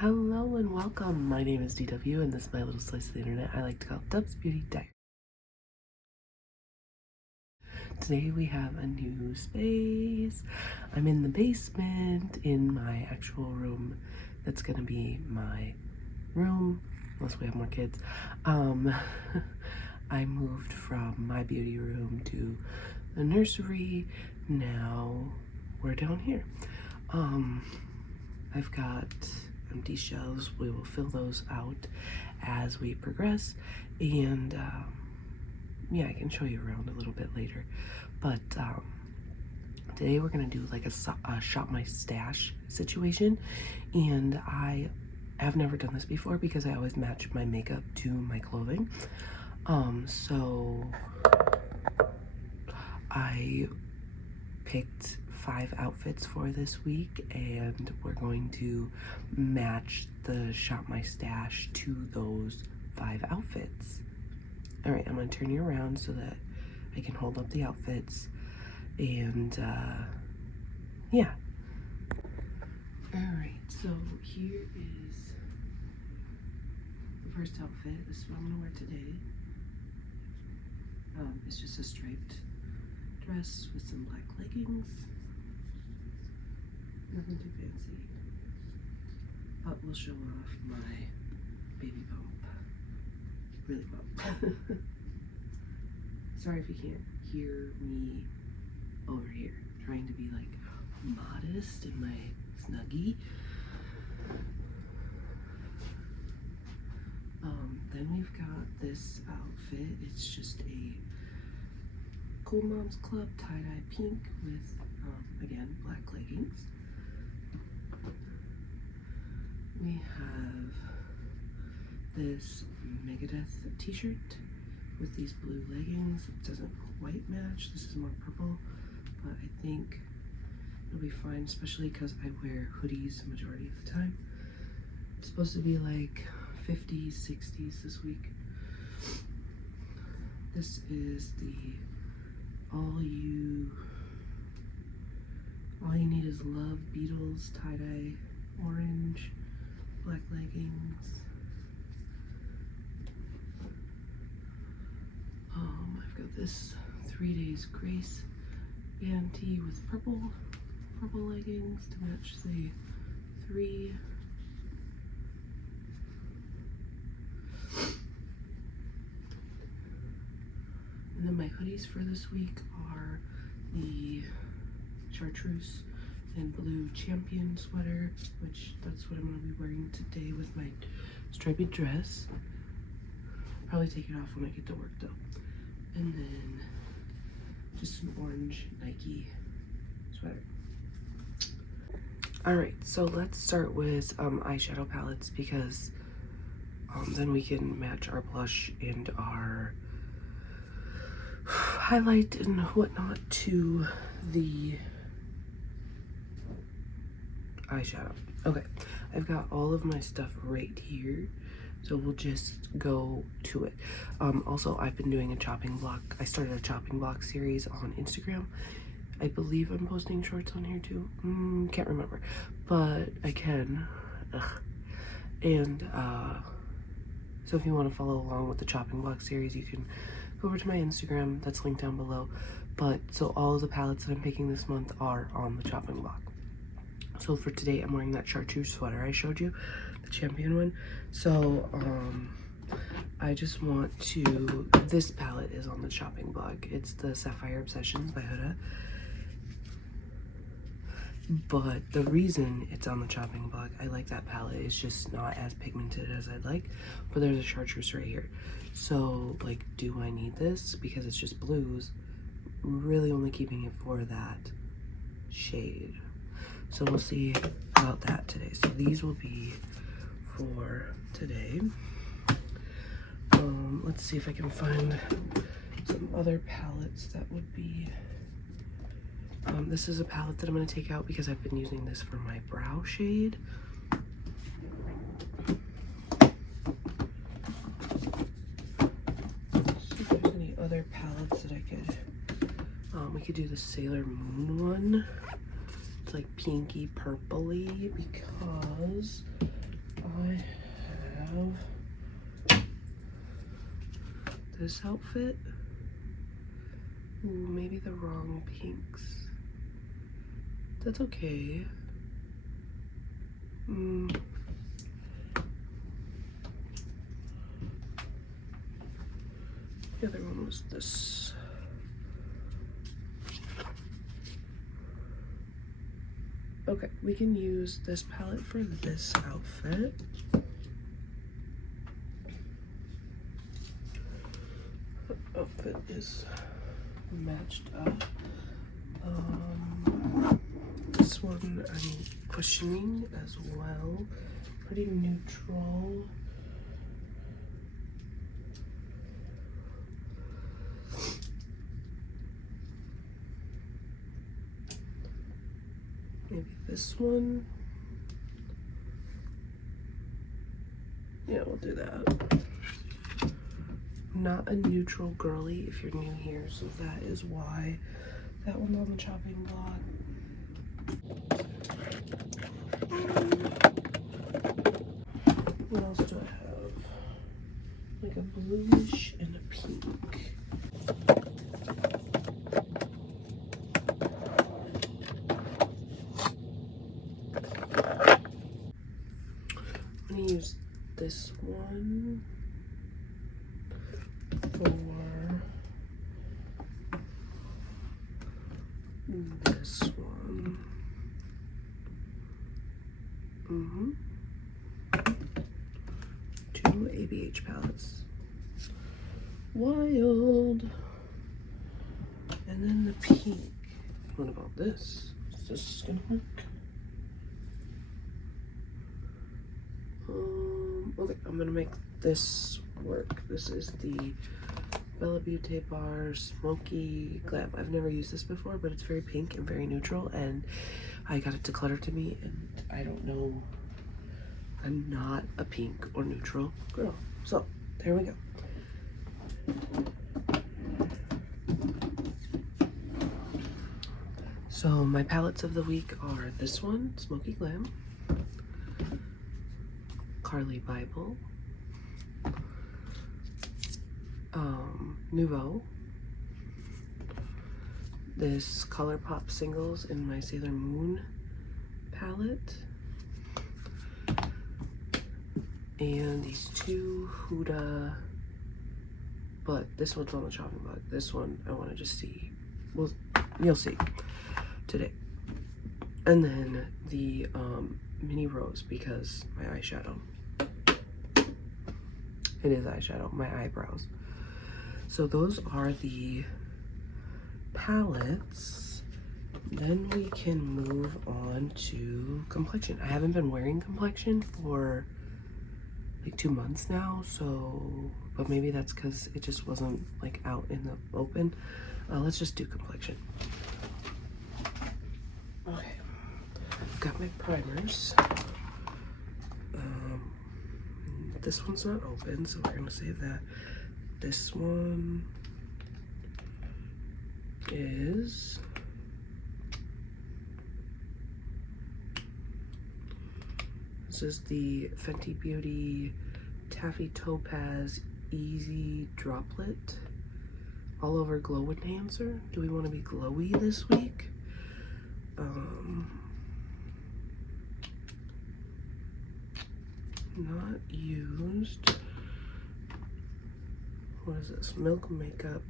Hello and welcome. My name is DW and this is my little slice of the internet I like to call Dub's Beauty Diary. Today we have a new space. I'm in the basement in my actual room. That's gonna be my room, unless we have more kids. I moved from my beauty room to the nursery. Now we're down here. I've got empty shelves. We will fill those out as we progress, and yeah, I can show you around a little bit later, but today we're gonna do like a shop my stash situation, and I have never done this before because I always match my makeup to my clothing. So I picked 5 outfits for this week, and we're going to match the shop my stash to those 5 outfits. All right, I'm gonna turn you around so that I can hold up the outfits, and yeah. All right, so here is the first outfit. This is what I'm gonna wear today. It's just a striped dress with some black leggings. Nothing too fancy, but we'll show off my baby bump. Really bump. Sorry if you can't hear me over here, trying to be like modest in my snuggie. Then we've got this outfit. It's just a Cool Moms Club tie-dye pink with, again, black leggings. We have this Megadeth t-shirt with these blue leggings. It doesn't quite match. This is more purple, but I think it'll be fine, especially because I wear hoodies the majority of the time. It's supposed to be like 50s, 60s this week. This is the all you need is love Beatles tie-dye orange, black leggings. I've got this 3 Days Grace band tee with purple leggings to match the 3. And then my hoodies for this week are the chartreuse and blue champion sweater, which that's what I'm going to be wearing today with my striped dress. Probably take it off when I get to work though. And then just an orange Nike sweater. Alright, so let's start with eyeshadow palettes, because then we can match our blush and our highlight and whatnot to the eyeshadow. Okay, I've got all of my stuff right here, so we'll just go to it. Also, I've been doing a chopping block. I started a chopping block series on Instagram. I believe I'm posting shorts on here too. Can't remember, but I can. And so if you want to follow along with the chopping block series, you can go over to my Instagram. That's linked down below. But so all of the palettes that I'm picking this month are on the chopping block. So for today, I'm wearing that chartreuse sweater I showed you, the champion one. So I just want to, this palette is on the chopping block. It's the Sapphire Obsessions by Huda. But the reason it's on the chopping block, I like that palette. It's just not as pigmented as I'd like. But there's a chartreuse right here. So, like, do I need this? Because it's just blues. Really only keeping it for that shade. So we'll see about that today. So these will be for today. Let's see if I can find some other palettes that would be... this is a palette that I'm going to take out because I've been using this for my brow shade. See if there's any other palettes that I could... we could do the Sailor Moon one. It's like pinky purpley because have this outfit. Ooh, maybe the wrong pinks. That's okay. The other one was this. Okay, we can use this palette for this outfit. The outfit is matched up. This one I'm questioning as well. Pretty neutral. Maybe this one. Yeah, we'll do that. I'm not a neutral girly if you're new here, so that is why that one's on the chopping block. What else do I have? Like a bluish and a pink. I'm gonna use this one for this one. Two ABH palettes. Wild. And then the pink. What about this? Is this gonna work? Okay, I'm gonna make this work. This is the Bella Beauté Bar Smoky Glam. I've never used this before, but it's very pink and very neutral, and I got it decluttered to me, and I don't know. I'm not a pink or neutral girl. So, there we go. So, my palettes of the week are this one, Smoky Glam, Carly Bible, Nouveau, this ColourPop Singles in my Sailor Moon palette, and these two Huda, but this one's on the chopping block. This one I want to just see. Well, you'll see today. And then the mini rose, because my eyeshadow. It is eyeshadow, my eyebrows. So those are the palettes. Then we can move on to complexion. I haven't been wearing complexion for like 2 months now, so, but maybe that's because it just wasn't like out in the open. Let's just do complexion. Okay, I've got my primers. This one's not open, so we're gonna save that. This one is this is the Fenty Beauty Taffy Topaz Easy Droplet All Over Glow Enhancer. Do we want to be glowy this week? Not used. What is this? Milk Makeup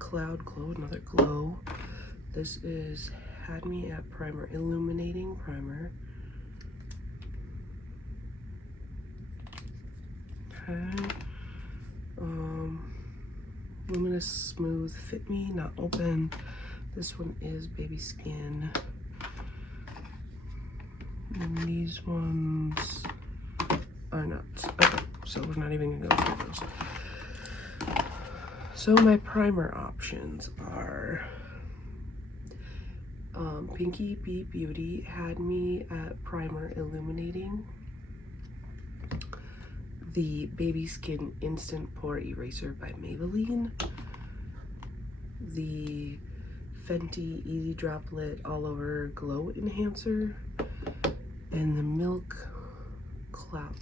Cloud Glow, another glow. This is Had Me at Primer, Illuminating Primer. Okay. Luminous Smooth Fit Me, not open. This one is Baby Skin. And these ones are not. Okay, so we're not even gonna go through those. So my primer options are Pinky Bee Beauty Had Me at Primer Illuminating, the Baby Skin Instant Pore Eraser by Maybelline, the Fenty Easy Droplet All Over Glow Enhancer, and the Milk Cloud.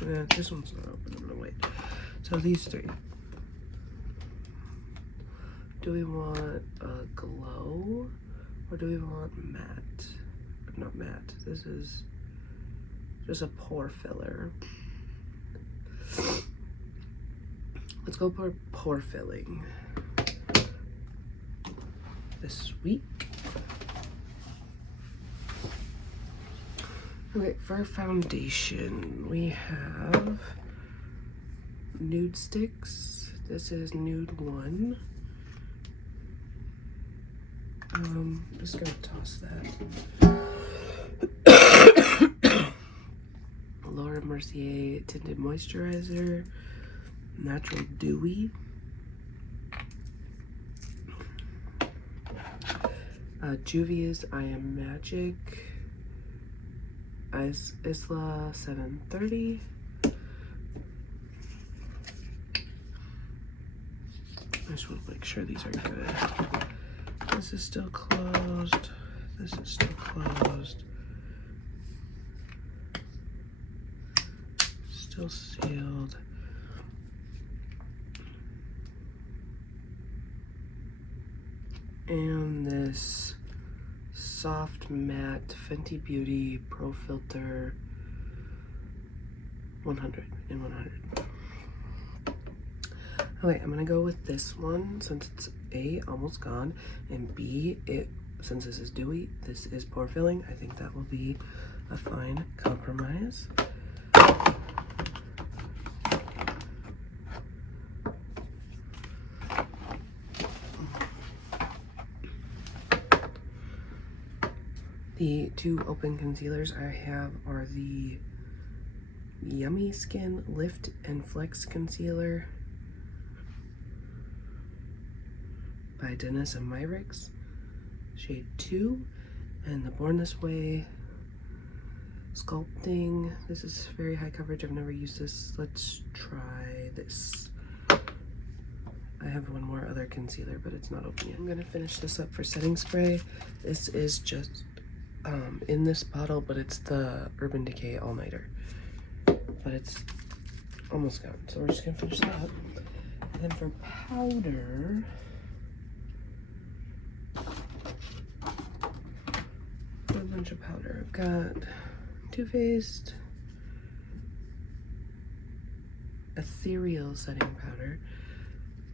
This one's not open. I'm gonna wait. So these three. Do we want a glow or do we want matte? Not matte. This is just a pore filler. Let's go for pore filling this week. Okay, for foundation, we have nude sticks. This is nude 1. I'm just gonna toss that. Laura Mercier tinted moisturizer, natural dewy. Juvia's I Am Magic, Isla 730. I just want to make sure these are good. This is still closed. This is still closed. Still sealed. And this soft matte Fenty Beauty Pro Filter 100 in 100. Okay, I'm gonna go with this one since it's A, almost gone, and B, since this is dewy, this is pore filling. I think that will be a fine compromise. The two open concealers I have are the Yummy Skin Lift and Flex Concealer by Dennis and Myrix, shade 2, and the Born This Way Sculpting. This is very high coverage. I've never used this. Let's try this. I have one more other concealer, but it's not open yet. I'm gonna finish this up for setting spray. This is just in this bottle, but it's the Urban Decay All Nighter. But it's almost gone, so we're just gonna finish that up. And then for powder, a bunch of powder. I've got Too Faced Ethereal Setting Powder,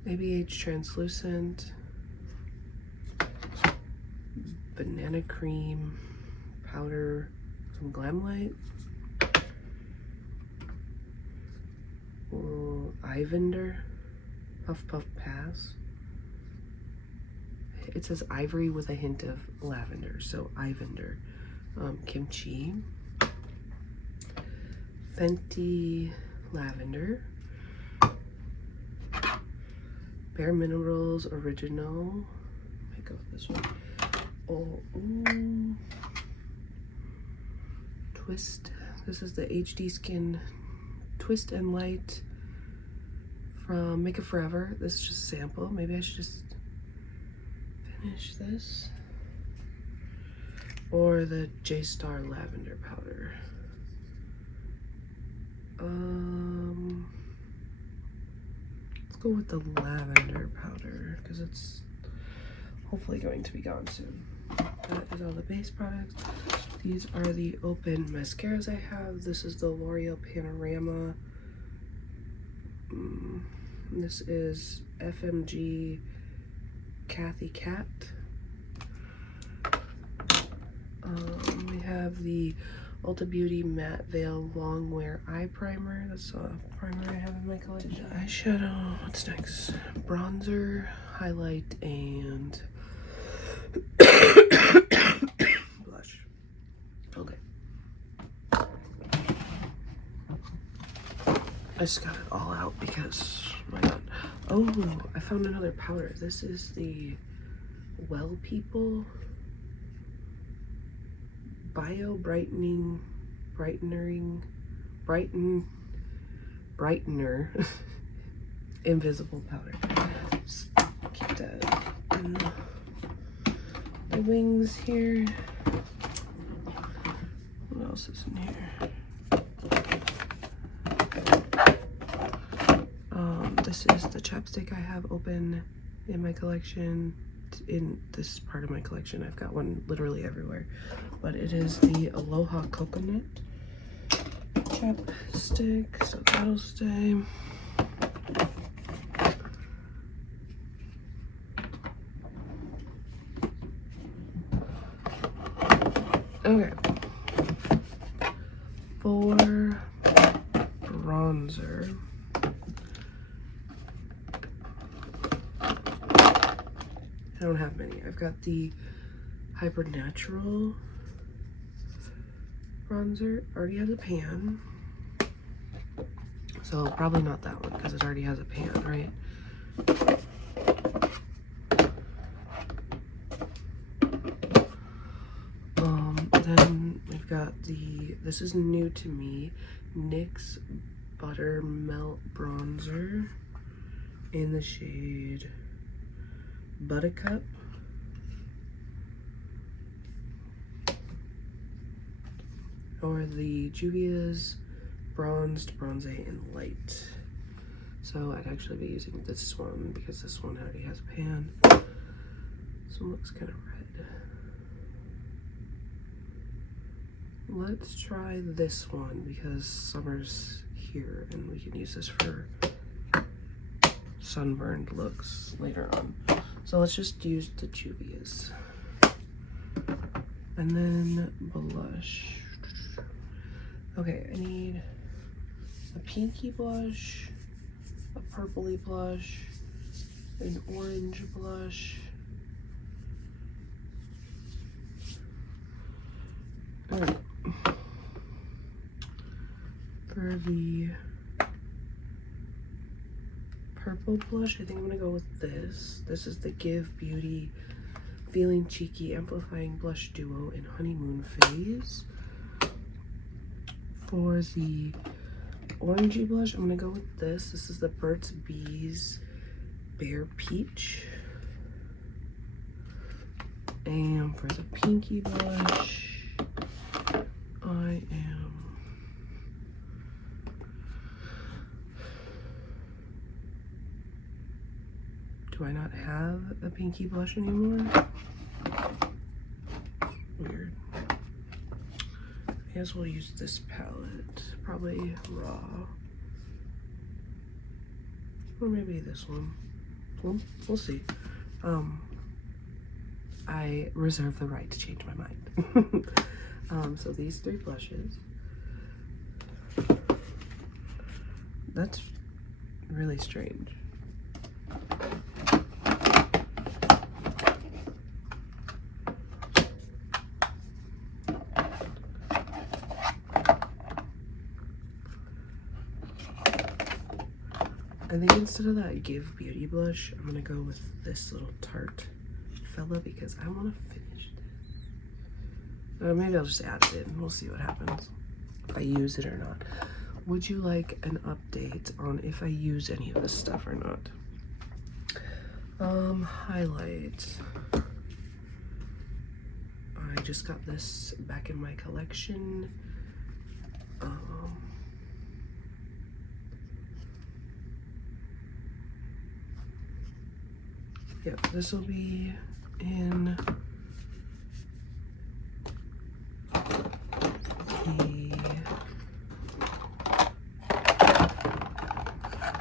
ABH Translucent, Banana Cream Powder from Glamlight, Ivender Puff Puff Pass. It says ivory with a hint of lavender, so Ivender. Kimchi, Fenty Lavender, Bare Minerals Original. I go with this one. Twist. This is the HD Skin Twist and Light from Make It Forever. This is just a sample. Maybe I should just finish this. Or the J-Star Lavender Powder. Let's go with the lavender powder because it's hopefully going to be gone soon. That is all the base products. These are the open mascaras I have. This is the L'Oreal Panorama. This is FMG Kathy Cat. We have the Ulta Beauty Matte Veil Long Wear Eye Primer. That's a primer I have in my collection. Eyeshadow. What's next? Bronzer, highlight, and blush. Okay. I just got it all out because why not? Oh, I found another powder. This is the Well People Bio Brightener Invisible Powder. Just keep that in the wings here. What else is in here? This is the chapstick I have open in my collection. In this part of my collection, I've got one literally everywhere. But it is the Aloha Coconut chapstick, so that'll stay. Okay. For bronzer, I don't have many. I've got the Hyper Natural bronzer. Already has a pan. So probably not that one because it already has a pan, right? Then we've got this is new to me, NYX Butter Melt Bronzer in the shade Buttercup. Or the Juvia's Bronzed Bronze in Light. So I'd actually be using this one because this one already has a pan. So it looks kind of red. Let's try this one because summer's here and we can use this for sunburned looks later on. So let's just use the Juvia's. And then blush. Okay, I need a pinky blush, a purpley blush, an orange blush. Alright. For the purple blush, I think I'm gonna go with this. This is the Give Beauty Feeling Cheeky Amplifying Blush Duo in Honeymoon Phase. For the orangey blush, I'm gonna go with this. This is the Burt's Bees Bare Peach. And for the pinky blush, I am do I not have a pinky blush anymore? Weird. I guess we'll use this palette, probably raw. Or maybe this one. We'll see. I reserve the right to change my mind. So these three blushes. That's really strange. I think instead of that Give Beauty blush, I'm gonna go with this little Tarte fella because I want to finish this. Maybe I'll just add it in. We'll see what happens if I use it or not. Would you like an update on if I use any of this stuff or not? Highlight. I just got this back in my collection. Yep, this will be in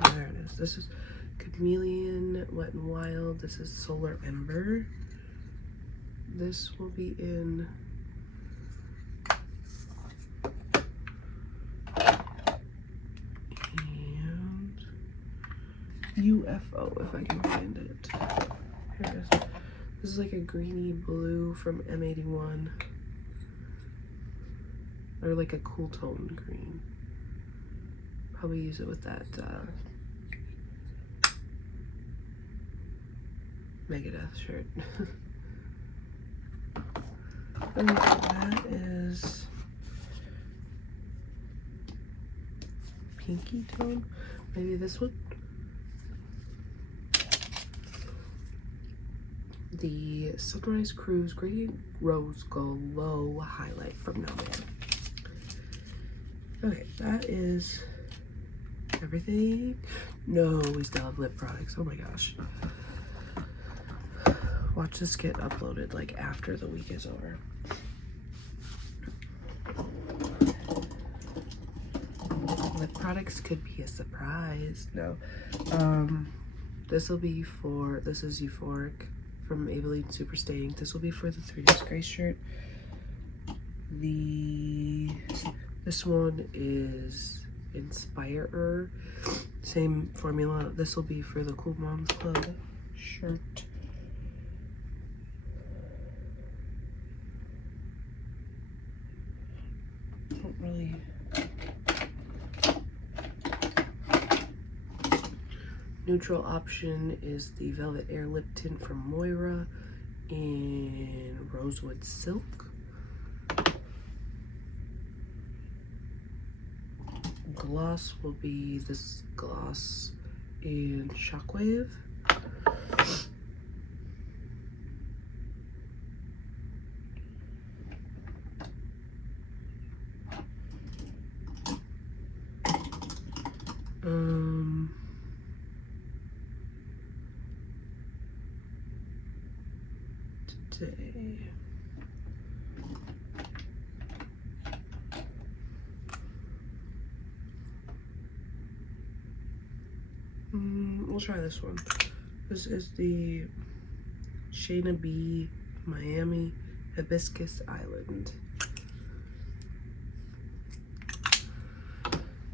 there it is. This is Chameleon Wet n Wild. This is Solar Ember. This will be in and UFO if I can find it. Here it is. This is like a greeny blue from M81. Or like a cool tone green. Probably use it with that Megadeth shirt. And that is pinky tone. Maybe this one. The Sunrise Cruise Gradient Rose Glow Highlight from Nomad. Okay, that is everything. No, we still have lip products. Oh my gosh. Watch this get uploaded like after the week is over. Lip products could be a surprise. No. This will be for, this is Euphoric from Maybelline Super Staying. This will be for the 3 Days Grace shirt. This one is Inspirer. Same formula. This will be for the Cool Moms Club shirt. Don't really. Neutral option is the Velvet Air Lip Tint from Moira in Rosewood Silk. Gloss will be this gloss in Shockwave. Today. We'll try this one. This is the Shayna B Miami Hibiscus Island.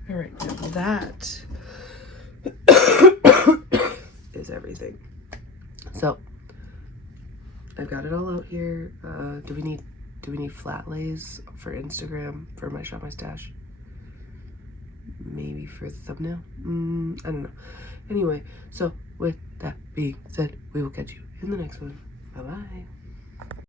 All right, now that is everything. So I've got it all out here. Do we need flat lays for Instagram for my Shop My Stash? Maybe for the thumbnail? I don't know. Anyway, so with that being said, we will catch you in the next one. Bye-bye.